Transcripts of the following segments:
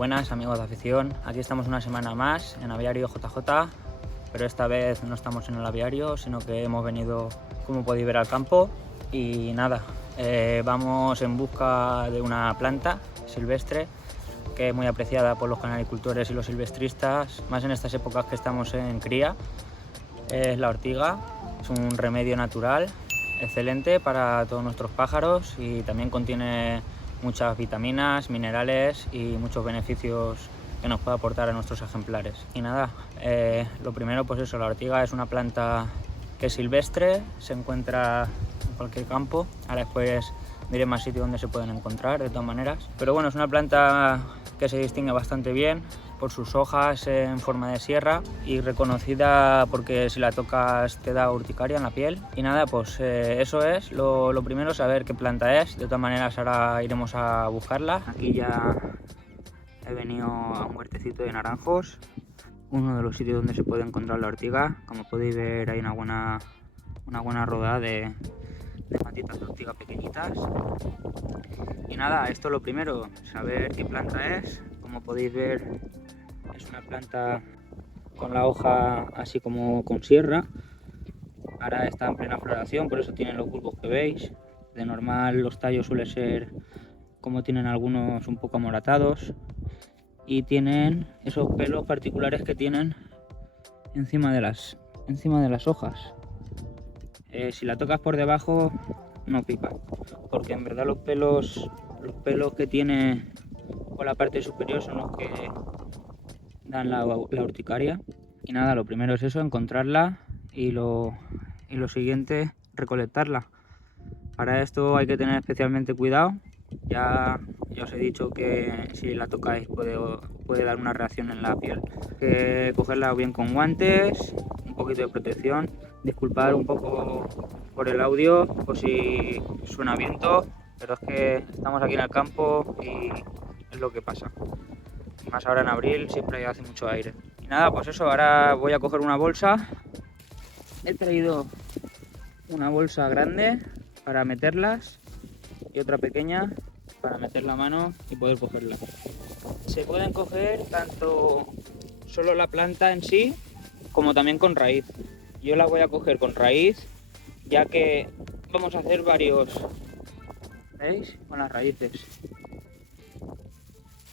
buenas amigos de afición, aquí estamos una semana más en Aviario JJ, pero esta vez no estamos en el aviario, sino que hemos venido, como podéis ver, al campo y nada, vamos en busca de una planta silvestre que es muy apreciada por los canaricultores y los silvestristas, más en estas épocas que estamos en cría. Es la ortiga, es un remedio natural excelente para todos nuestros pájaros y también contiene muchas vitaminas, minerales y muchos beneficios que nos puede aportar a nuestros ejemplares. Y nada, lo primero pues eso, la ortiga es una planta que es silvestre, se encuentra en cualquier campo, ahora después diré más sitios donde se pueden encontrar de todas maneras. Pero bueno, es una planta que se distingue bastante bien por sus hojas en forma de sierra y reconocida porque si la tocas te da urticaria en la piel. Y nada, pues eso es lo primero, saber qué planta es. De todas maneras ahora iremos a buscarla. Aquí ya he venido a un huertecito de naranjos, uno de los sitios donde se puede encontrar la ortiga. Como podéis ver hay una buena rodada de matitas de ortiga pequeñitas. Y nada, esto es lo primero, saber qué planta es. Como podéis ver es una planta con la hoja así como con sierra. Ahora está en plena floración, por eso tienen los bulbos que veis. De normal los tallos suelen ser, como tienen algunos, un poco amoratados. Y tienen esos pelos particulares que tienen encima de las hojas. Si la tocas por debajo no pica, porque en verdad los pelos que tiene por la parte superior son los que dan la urticaria. Y nada, lo primero es eso, encontrarla y lo siguiente, recolectarla. Para esto hay que tener especialmente cuidado. Ya os he dicho que si la tocáis puede dar una reacción en la piel. Hay que cogerla bien con guantes, un poquito de protección. Disculpad un poco por el audio, por si suena viento, pero es que estamos aquí en el campo y es lo que pasa. Más ahora en abril siempre hace mucho aire. Y nada, pues eso, ahora voy a coger una bolsa. He traído una bolsa grande para meterlas y otra pequeña para meter la mano y poder cogerla. Se pueden coger tanto solo la planta en sí como también con raíz. Yo la voy a coger con raíz, ya que vamos a hacer varios, ¿veis? Con las raíces.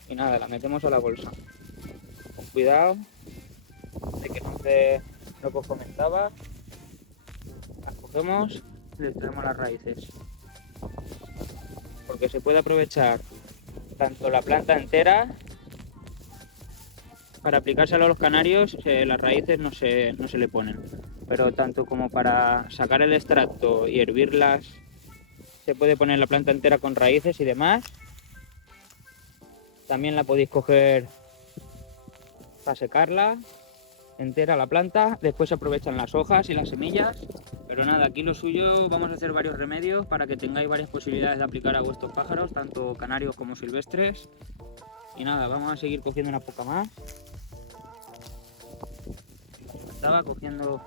Y nada, la metemos a la bolsa. Con cuidado de que no se lo que os comentaba. Las cogemos y les traemos las raíces. Porque se puede aprovechar tanto la planta entera para aplicárselo a los canarios, las raíces no se le ponen, pero tanto como para sacar el extracto y hervirlas se puede poner la planta entera con raíces y demás. También la podéis coger para secarla entera la planta, después se aprovechan las hojas y las semillas. Pero nada, aquí lo suyo, vamos a hacer varios remedios para que tengáis varias posibilidades de aplicar a vuestros pájaros, tanto canarios como silvestres. Y nada, vamos a seguir cogiendo una poca más. Estaba cogiendo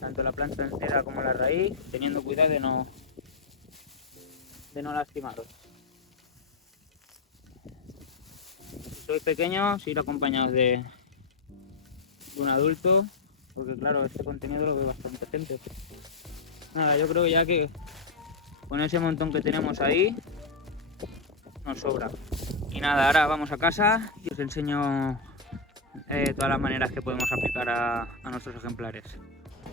tanto la planta entera como la raíz, teniendo cuidado de no lastimaros. Si sois pequeños, ir acompañados de un adulto, porque claro, este contenido lo ve bastante gente. Nada, yo creo ya que con ese montón que tenemos ahí nos sobra. Y nada, ahora vamos a casa y os enseño todas las maneras que podemos aplicar a nuestros ejemplares.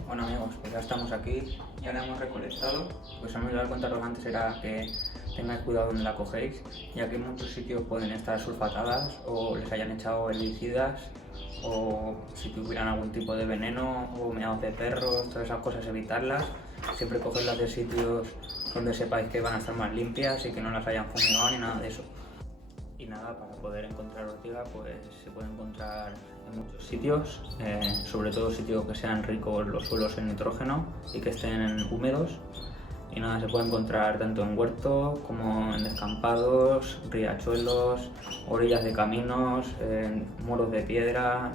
Bueno amigos, pues ya estamos aquí, ya la hemos recolectado. Pues a mí lo que contaros antes era que tengáis cuidado donde la cogéis, ya que en muchos sitios pueden estar sulfatadas o les hayan echado herbicidas, o si tuvieran algún tipo de veneno o meados de perros, todas esas cosas evitarlas. Siempre cogerlas de sitios donde sepáis que van a estar más limpias y que no las hayan fumigado ni nada de eso. Y nada, para poder encontrar ortiga pues se puede encontrar en muchos sitios, sobre todo sitios que sean ricos los suelos en nitrógeno y que estén húmedos. Y nada, se puede encontrar tanto en huerto como en descampados, riachuelos, orillas de caminos, en muros de piedra.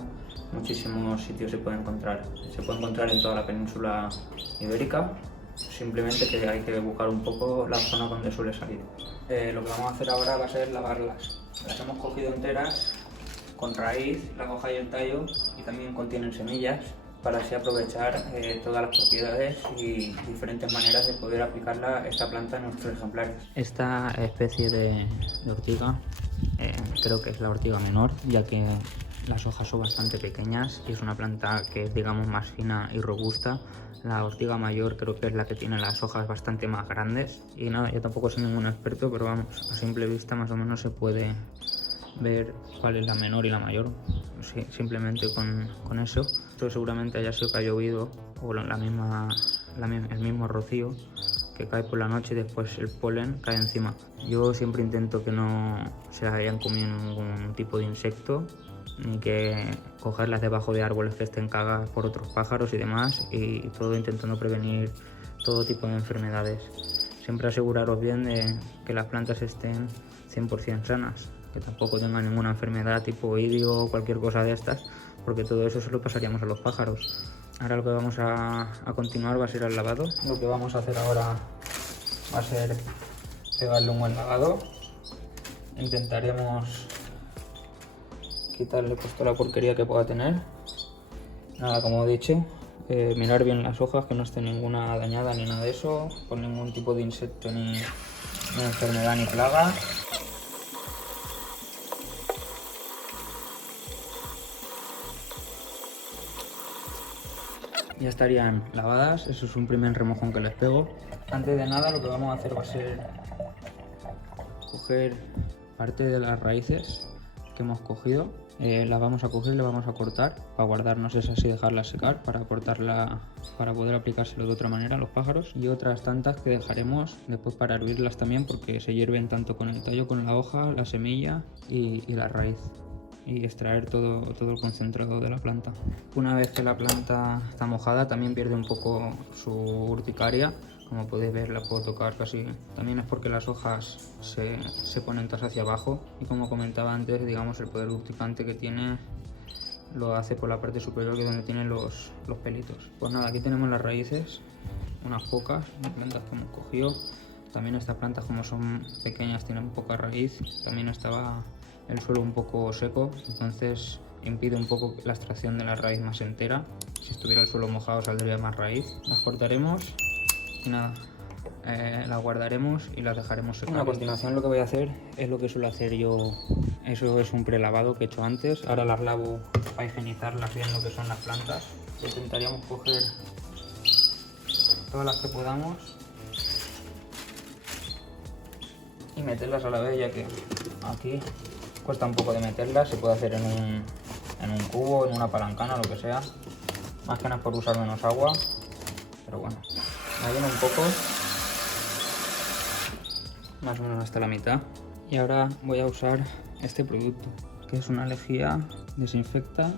Muchísimos sitios se puede encontrar. Se puede encontrar en toda la península ibérica simplemente que hay que buscar un poco la zona donde suele salir. Lo que vamos a hacer ahora va a ser lavarlas. Las hemos cogido enteras, con raíz, la hoja y el tallo, y también contienen semillas, para así aprovechar todas las propiedades y diferentes maneras de poder aplicar esta planta en nuestros ejemplares. Esta especie de ortiga creo que es la ortiga menor, ya que las hojas son bastante pequeñas y es una planta que es, digamos, más fina y robusta. La ortiga mayor creo que es la que tiene las hojas bastante más grandes. Y nada, yo tampoco soy ningún experto, pero vamos, a simple vista más o menos se puede ver cuál es la menor y la mayor. Sí, simplemente con eso. Esto seguramente haya sido que ha llovido o el mismo rocío que cae por la noche y después el polen cae encima. Yo siempre intento que no se hayan comido ningún tipo de insecto, ni que cogerlas debajo de árboles que estén cagadas por otros pájaros y demás, y todo intentando prevenir todo tipo de enfermedades. Siempre aseguraros bien de que las plantas estén 100% sanas, que tampoco tengan ninguna enfermedad tipo oidio o cualquier cosa de estas, porque todo eso se lo pasaríamos a los pájaros. Ahora lo que vamos a continuar va a ser el lavado. Lo que vamos a hacer ahora va a ser pegarle un buen lavado. Intentaremos quitarle pues toda la porquería que pueda tener. Nada, como he dicho, mirar bien las hojas, que no esté ninguna dañada ni nada de eso, con ningún tipo de insecto ni enfermedad ni plaga. Ya estarían lavadas, eso es un primer remojón que les pego. Antes de nada lo que vamos a hacer va a ser coger parte de las raíces que hemos cogido, las vamos a coger y las vamos a cortar para guardarnos esas y dejarlas secar para cortarla, para poder aplicárselo de otra manera a los pájaros, y otras tantas que dejaremos después para hervirlas también, porque se hierven tanto con el tallo, con la hoja, la semilla y la raíz, y extraer todo el concentrado de la planta. Una vez que la planta está mojada también pierde un poco su urticaria. Como podéis ver, la puedo tocar casi. También es porque las hojas se ponen todas hacia abajo, y como comentaba antes, digamos, el poder urticante que tiene lo hace por la parte superior, que es donde tienen los pelitos. Pues nada, aquí tenemos las raíces, unas pocas plantas que hemos cogido. También estas plantas, como son pequeñas, tienen poca raíz. También estaba el suelo un poco seco, entonces impide un poco la extracción de la raíz más entera. Si estuviera el suelo mojado saldría más raíz. Las cortaremos y nada, las guardaremos y las dejaremos secar. A continuación lo que voy a hacer es lo que suelo hacer yo. Eso es un prelavado que he hecho antes. Ahora las lavo para higienizarlas bien, lo que son las plantas. Intentaríamos coger todas las que podamos y meterlas a la vez, ya que aquí cuesta un poco de meterlas. Se puede hacer en un cubo, en una palancana, lo que sea. Más que nada por usar menos agua, pero bueno, me lleno un poco, más o menos hasta la mitad. Y ahora voy a usar este producto, que es una lejía, desinfecta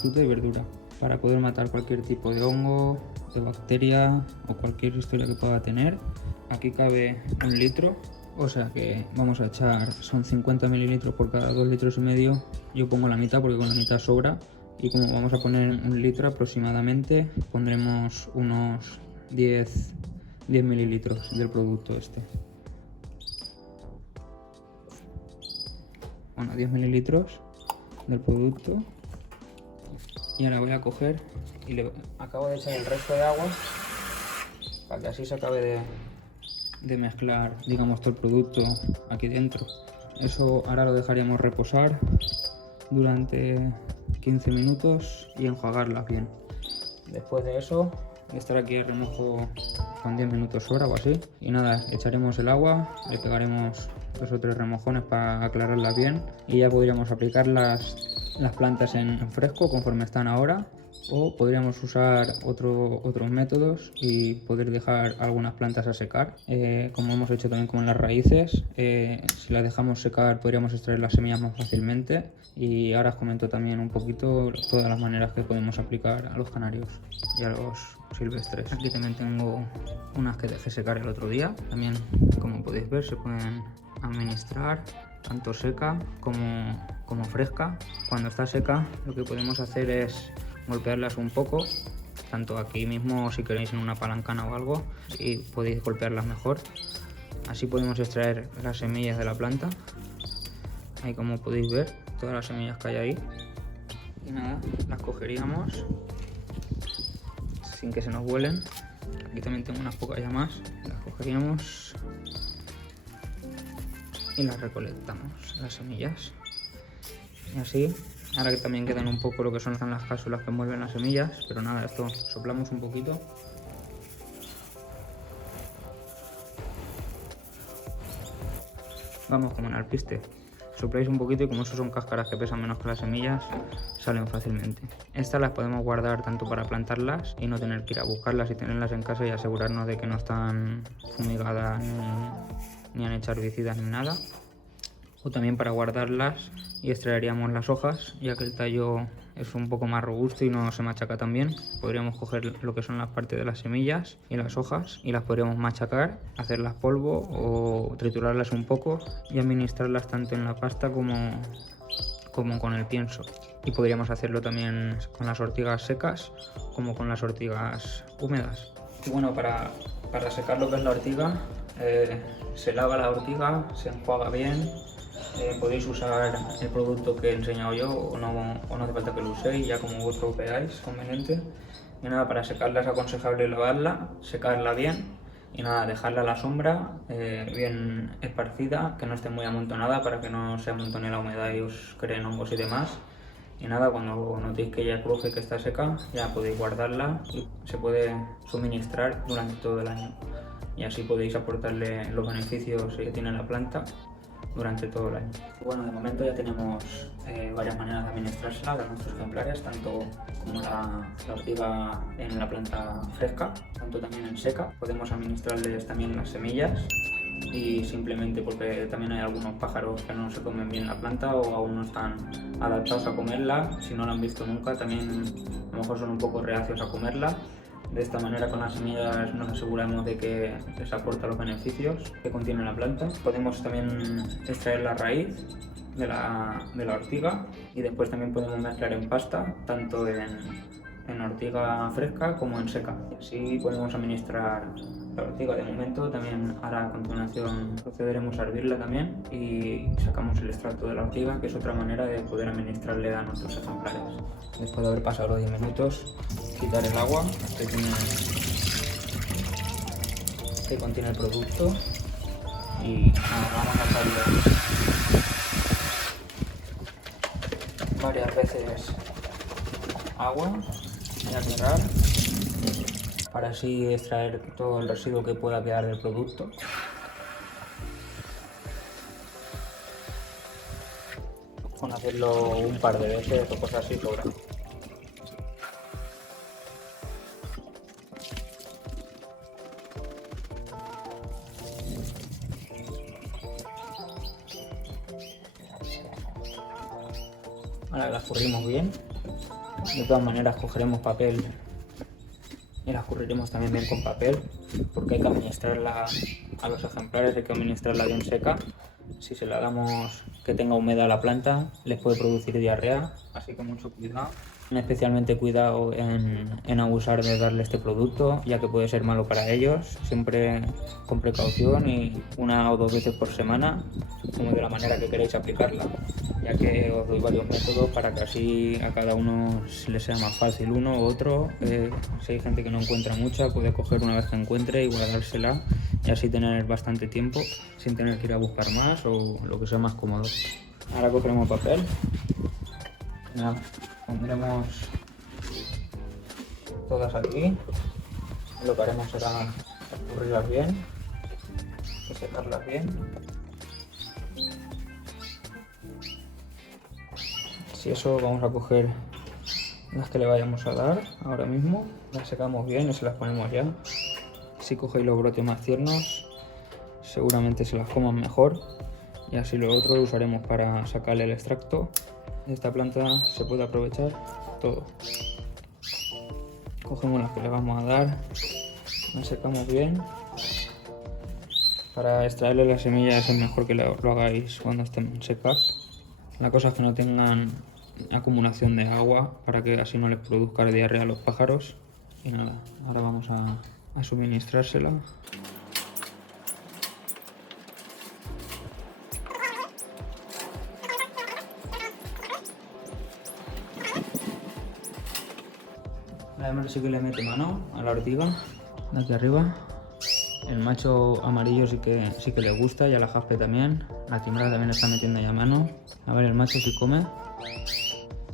fruta y verdura, para poder matar cualquier tipo de hongo, de bacteria o cualquier historia que pueda tener. Aquí cabe 1 litro, o sea que vamos a echar, son 50 mililitros por cada 2,5 litros. Yo pongo la mitad porque con la mitad sobra, y como vamos a poner 1 litro aproximadamente, pondremos unos 10 mililitros del producto este. Bueno, 10 mililitros del producto. Y ahora voy a coger y le acabo de echar el resto de agua para que así se acabe de mezclar, digamos, todo el producto aquí dentro. Eso ahora lo dejaríamos reposar durante 15 minutos y enjuagarlas bien. Después de eso, voy a estar aquí a remojo con 10 minutos hora o así. Y nada, echaremos el agua, le pegaremos 2 o 3 remojones para aclararlas bien, y ya podríamos aplicar las plantas en fresco conforme están ahora, o podríamos usar otros métodos y poder dejar algunas plantas a secar, como hemos hecho también con las raíces. Si las dejamos secar podríamos extraer las semillas más fácilmente. Y ahora os comento también un poquito todas las maneras que podemos aplicar a los canarios y a los silvestres. Aquí también tengo unas que dejé secar el otro día. También, como podéis ver, se pueden administrar tanto seca como fresca. Cuando está seca, lo que podemos hacer es golpearlas un poco tanto aquí mismo si queréis en una palancana o algo, y podéis golpearlas mejor. Así podemos extraer las semillas de la planta. Ahí, como podéis ver, todas las semillas que hay ahí. Y nada, las cogeríamos sin que se nos vuelen. Aquí también tengo unas pocas ya más. Las cogeríamos y las recolectamos, las semillas. Y así, ahora que también quedan un poco lo que son las cápsulas que envuelven las semillas, pero nada, esto soplamos un poquito. Vamos como en alpiste. Sopláis un poquito y como eso son cáscaras que pesan menos que las semillas, salen fácilmente. Estas las podemos guardar tanto para plantarlas y no tener que ir a buscarlas y tenerlas en casa y asegurarnos de que no están fumigadas ni han hecho herbicidas ni nada. O también para guardarlas y extraeríamos las hojas, ya que el tallo es un poco más robusto y no se machaca tan bien. Podríamos coger lo que son las partes de las semillas y las hojas y las podríamos machacar, hacerlas polvo o triturarlas un poco y administrarlas tanto en la pasta como con el pienso. Y podríamos hacerlo también con las ortigas secas como con las ortigas húmedas. Y bueno, para secar lo que es la ortiga, se lava la ortiga, se enjuaga bien. Podéis usar el producto que he enseñado yo o no hace falta que lo uséis, ya como vosotros veáis conveniente. Y nada, para secarla es aconsejable lavarla, secarla bien y nada, dejarla a la sombra bien esparcida, que no esté muy amontonada para que no se amontone la humedad y os creen hongos y demás. Y nada, cuando notéis que ya cruje, que está seca, ya podéis guardarla y se puede suministrar durante todo el año. Y así podéis aportarle los beneficios que tiene la planta durante todo el año. Bueno, de momento ya tenemos varias maneras de administrársela a nuestros ejemplares, tanto como la ortiga en la planta fresca, tanto también en seca. Podemos administrarles también las semillas y simplemente porque también hay algunos pájaros que no se comen bien la planta o aún no están adaptados a comerla. Si no la han visto nunca, también a lo mejor son un poco reacios a comerla. De esta manera, con las semillas nos aseguramos de que les aporta los beneficios que contiene la planta. Podemos también extraer la raíz de la ortiga y después también podemos mezclar en pasta, tanto en ortiga fresca como en seca. Así podemos administrar la ortiga de momento. También ahora a continuación procederemos a hervirla también y sacamos el extracto de la ortiga, que es otra manera de poder administrarle a nuestros ejemplares. Después de haber pasado los 10 minutos, quitar el agua que contiene el producto y vamos a hacerlo varias veces agua y aterrar para así extraer todo el residuo que pueda quedar del producto. Con hacerlo un par de veces o cosas así sobra. Ahora la escurrimos bien. De todas maneras cogeremos papel y la escurriremos también bien con papel, porque hay que administrarla a los ejemplares, hay que administrarla bien seca. Si se la damos que tenga humedad a la planta, les puede producir diarrea, así que mucho cuidado. Especialmente cuidado en abusar de darle este producto, ya que puede ser malo para ellos. Siempre con precaución y 1 o 2 veces por semana, como de la manera que queréis aplicarla, ya que os doy varios métodos para que así a cada uno les sea más fácil uno u otro. Si hay gente que no encuentra mucha, puede coger una vez que encuentre y guardársela y así tener bastante tiempo sin tener que ir a buscar más o lo que sea más cómodo. Ahora cogeremos papel. Nada, pondremos todas aquí. Lo que haremos será escurrirlas bien y secarlas bien. Si eso, vamos a coger las que le vayamos a dar ahora mismo, las secamos bien y se las ponemos ya. Si cogéis los brotes más tiernos, seguramente se las coman mejor y así lo otro lo usaremos para sacarle el extracto. De esta planta se puede aprovechar todo. Cogemos las que le vamos a dar, las secamos bien. Para extraerle las semillas es mejor que lo hagáis cuando estén secas. La cosa es que no tengan acumulación de agua para que así no les produzca diarrea a los pájaros. Y nada, ahora vamos a suministrársela. La hembra sí que le mete mano a la ortiga de aquí arriba. El macho amarillo sí que le gusta, y a la jaspe también. La timbrada también le está metiendo ya mano. A ver, el macho sí come.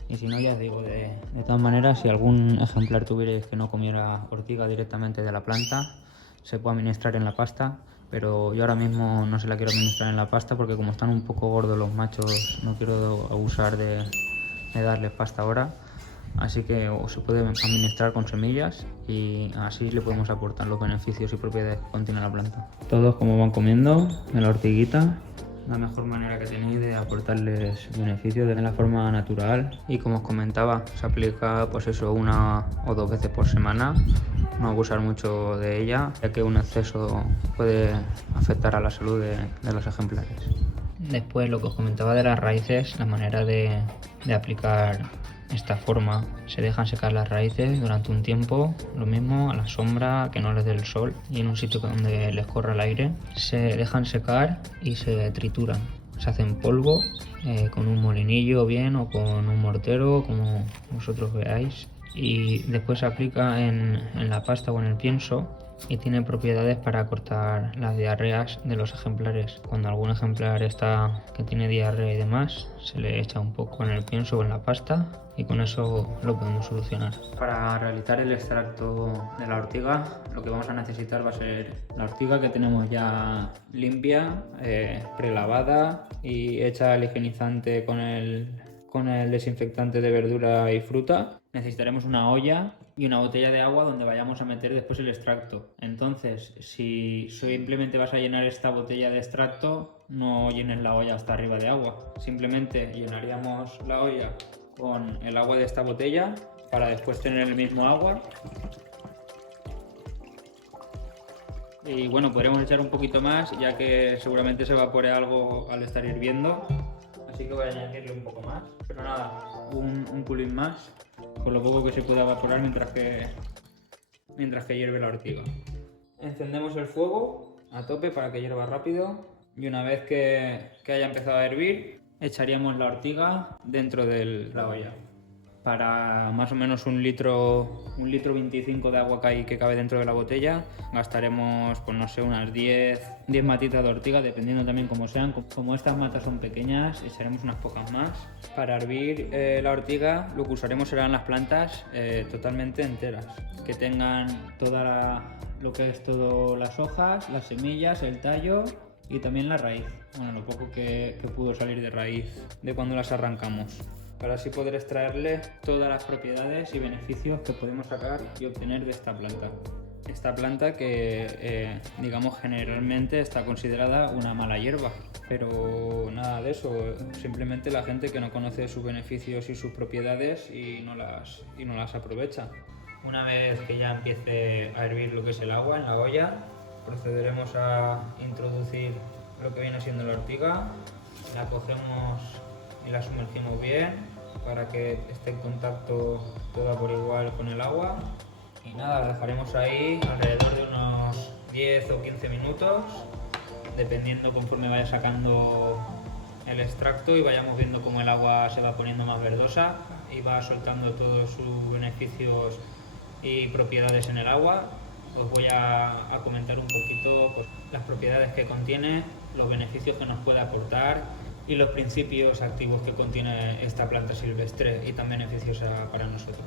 Y si no, ya os digo, de todas maneras, si algún ejemplar tuvierais que no comiera ortiga directamente de la planta, se puede administrar en la pasta, pero yo ahora mismo no se la quiero administrar en la pasta porque como están un poco gordos los machos, no quiero abusar de darles pasta ahora. Así que se puede administrar con semillas y así le podemos aportar los beneficios y propiedades que contiene la planta. Todos como van comiendo de la ortiguita, la mejor manera que tenéis de aportarles beneficios de la forma natural, y como os comentaba, se aplica pues eso 1 o 2 veces por semana. No abusar mucho de ella, ya que un exceso puede afectar a la salud de los ejemplares. Después, lo que os comentaba de las raíces, la manera de aplicar esta forma: se dejan secar las raíces durante un tiempo, lo mismo a la sombra, que no les dé el sol, y en un sitio donde les corra el aire. Se dejan secar y se trituran, se hacen polvo con un molinillo bien o con un mortero, como vosotros veáis, y después se aplica en la pasta o en el pienso, y tiene propiedades para cortar las diarreas de los ejemplares. Cuando algún ejemplar está que tiene diarrea y demás, se le echa un poco en el pienso o en la pasta y con eso lo podemos solucionar. Para realizar el extracto de la ortiga, lo que vamos a necesitar va a ser la ortiga, que tenemos ya limpia, prelavada y hecha el higienizante con el desinfectante de verdura y fruta. Necesitaremos una olla y una botella de agua donde vayamos a meter después el extracto. Entonces, si simplemente vas a llenar esta botella de extracto, no llenes la olla hasta arriba de agua. Simplemente llenaríamos la olla con el agua de esta botella para después tener el mismo agua. Y bueno, podremos echar un poquito más, ya que seguramente se evapore algo al estar hirviendo. Así que voy a añadirle un poco más. Pero nada, un culín más, con lo poco que se pueda evaporar mientras que hierve la ortiga. Encendemos el fuego a tope para que hierva rápido, y una vez que haya empezado a hervir, echaríamos la ortiga dentro de la olla. Para más o menos un litro 25 de agua que cabe dentro de la botella, gastaremos, pues no sé, unas 10 matitas de ortiga, dependiendo también cómo sean. Como estas matas son pequeñas, echaremos unas pocas más. Para hervir la ortiga, lo que usaremos serán las plantas totalmente enteras, que tengan lo que es todo, las hojas, las semillas, el tallo y también la raíz. Bueno, lo poco que pudo salir de raíz de cuando las arrancamos, para así poder extraerle todas las propiedades y beneficios que podemos sacar y obtener de esta planta. Esta planta que, digamos, generalmente está considerada una mala hierba, pero nada de eso, simplemente la gente que no conoce sus beneficios y sus propiedades y no las aprovecha. Una vez que ya empiece a hervir lo que es el agua en la olla, procederemos a introducir lo que viene siendo la ortiga. La cogemos y la sumergimos bien para que esté en contacto toda por igual con el agua, y nada, la dejaremos ahí alrededor de unos 10 o 15 minutos, dependiendo conforme vaya sacando el extracto y vayamos viendo cómo el agua se va poniendo más verdosa y va soltando todos sus beneficios y propiedades en el agua. Os voy a comentar un poquito pues, las propiedades que contiene, los beneficios que nos puede aportar y los principios activos que contiene esta planta silvestre, y tan beneficiosa para nosotros.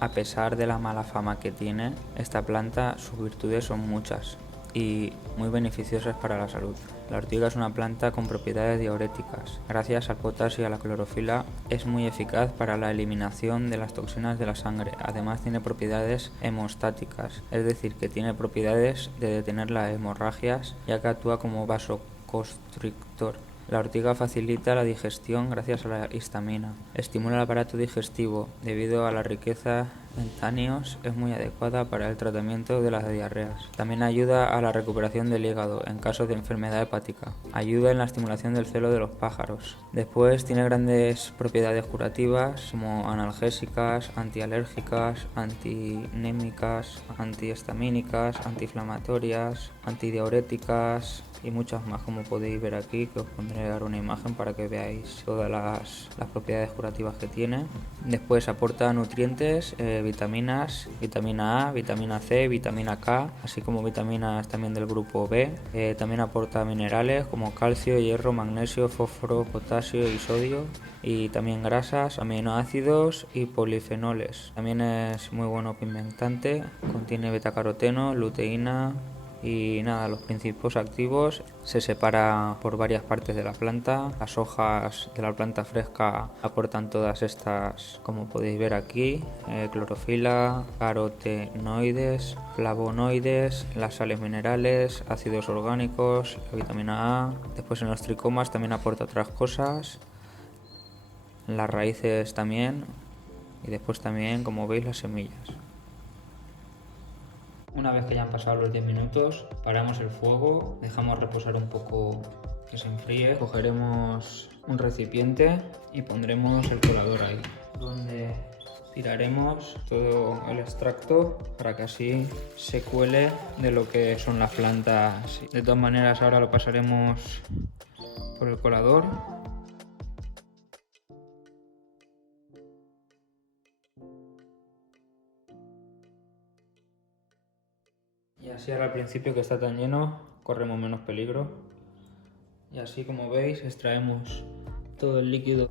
A pesar de la mala fama que tiene, esta planta, sus virtudes son muchas y muy beneficiosas para la salud. La ortiga es una planta con propiedades diuréticas. Gracias al potasio y a la clorofila es muy eficaz para la eliminación de las toxinas de la sangre. Además tiene propiedades hemostáticas, es decir, que tiene propiedades de detener las hemorragias, ya que actúa como vasoconstrictor. La ortiga facilita la digestión gracias a la histamina. Estimula el aparato digestivo debido a la riqueza Centanios es muy adecuada para el tratamiento de las diarreas. También ayuda a la recuperación del hígado en caso de enfermedad hepática. Ayuda en la estimulación del celo de los pájaros. Después tiene grandes propiedades curativas como analgésicas, antialérgicas, antinémicas, antihistamínicas, antiinflamatorias, antidiuréticas y muchas más, como podéis ver aquí, que os pondré ahora una imagen para que veáis todas las propiedades curativas que tiene. Después aporta nutrientes, vitaminas, vitamina A, vitamina C, vitamina K, así como vitaminas también del grupo B. También aporta minerales como calcio, hierro, magnesio, fósforo, potasio y sodio. Y también grasas, aminoácidos y polifenoles. También es muy bueno pigmentante, contiene betacaroteno, luteína. Y nada, los principios activos se separa por varias partes de la planta. Las hojas de la planta fresca aportan todas estas, como podéis ver aquí, clorofila, carotenoides, flavonoides, las sales minerales, ácidos orgánicos, la vitamina A. Después en los tricomas también aporta otras cosas, las raíces también, y después también, como veis, las semillas. Una vez que ya han pasado los 10 minutos, paramos el fuego, dejamos reposar un poco que se enfríe. Cogeremos un recipiente y pondremos el colador ahí, donde tiraremos todo el extracto para que así se cuele de lo que son las plantas. De todas maneras, ahora lo pasaremos por el colador. Y así ahora al principio, que está tan lleno, corremos menos peligro. Y así, como veis, extraemos todo el líquido.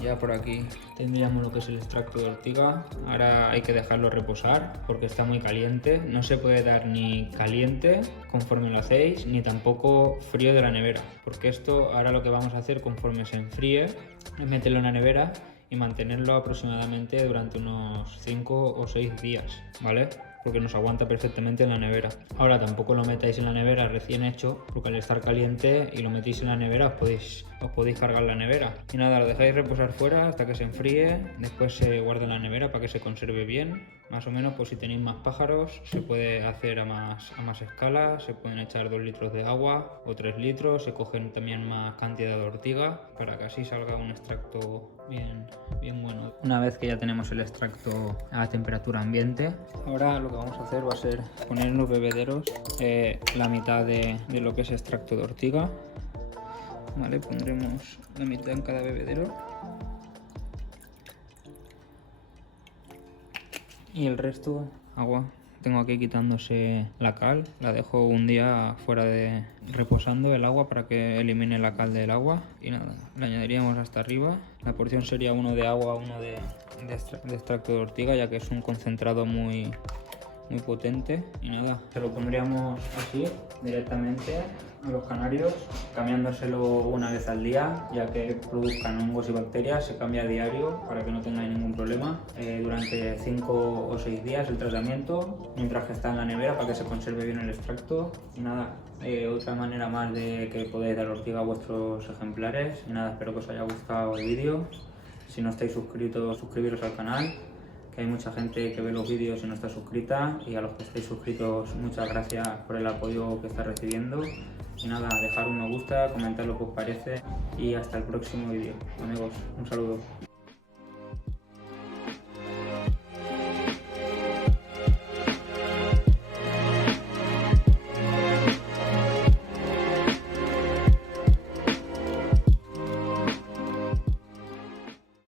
Ya por aquí tendríamos lo que es el extracto de ortiga. Ahora hay que dejarlo reposar porque está muy caliente. No se puede dar ni caliente conforme lo hacéis, ni tampoco frío de la nevera, porque esto ahora lo que vamos a hacer conforme se enfríe es meterlo en la nevera y mantenerlo aproximadamente durante unos 5 o 6 días, ¿vale? Porque nos aguanta perfectamente en la nevera. Ahora tampoco lo metáis en la nevera recién hecho, porque al estar caliente y lo metéis en la nevera os podéis cargar la nevera. Y nada, lo dejáis reposar fuera hasta que se enfríe, después se guarda en la nevera para que se conserve bien. Más o menos, pues si tenéis más pájaros, se puede hacer a más escala, se pueden echar 2 litros de agua o 3 litros, se cogen también más cantidad de ortiga para que así salga un extracto bien bueno. Una vez que ya tenemos el extracto a temperatura ambiente, ahora lo que vamos a hacer va a ser poner en los bebederos la mitad de lo que es extracto de ortiga. Vale, pondremos la mitad en cada bebedero y el resto agua. Tengo aquí quitándose la cal, la dejo un día fuera de reposando el agua para que elimine la cal del agua. Y nada, le añadiríamos hasta arriba. La porción sería uno de agua, uno de extracto de ortiga, ya que es un concentrado muy potente. Y nada, se lo pondríamos así directamente a los canarios, cambiándoselo una vez al día, ya que produzcan hongos y bacterias. Se cambia a diario para que no tengáis ningún problema. Durante 5 o 6 días el tratamiento, mientras que está en la nevera, para que se conserve bien el extracto. Y nada, otra manera más de que podáis dar ortiga a vuestros ejemplares. Y nada, espero que os haya gustado el vídeo. Si no estáis suscritos, suscribiros al canal, que hay mucha gente que ve los vídeos y no está suscrita, y a los que estáis suscritos, muchas gracias por el apoyo que estáis recibiendo. Y nada, dejar un me gusta, comentar lo que os parece, y hasta el próximo vídeo. Amigos, un saludo.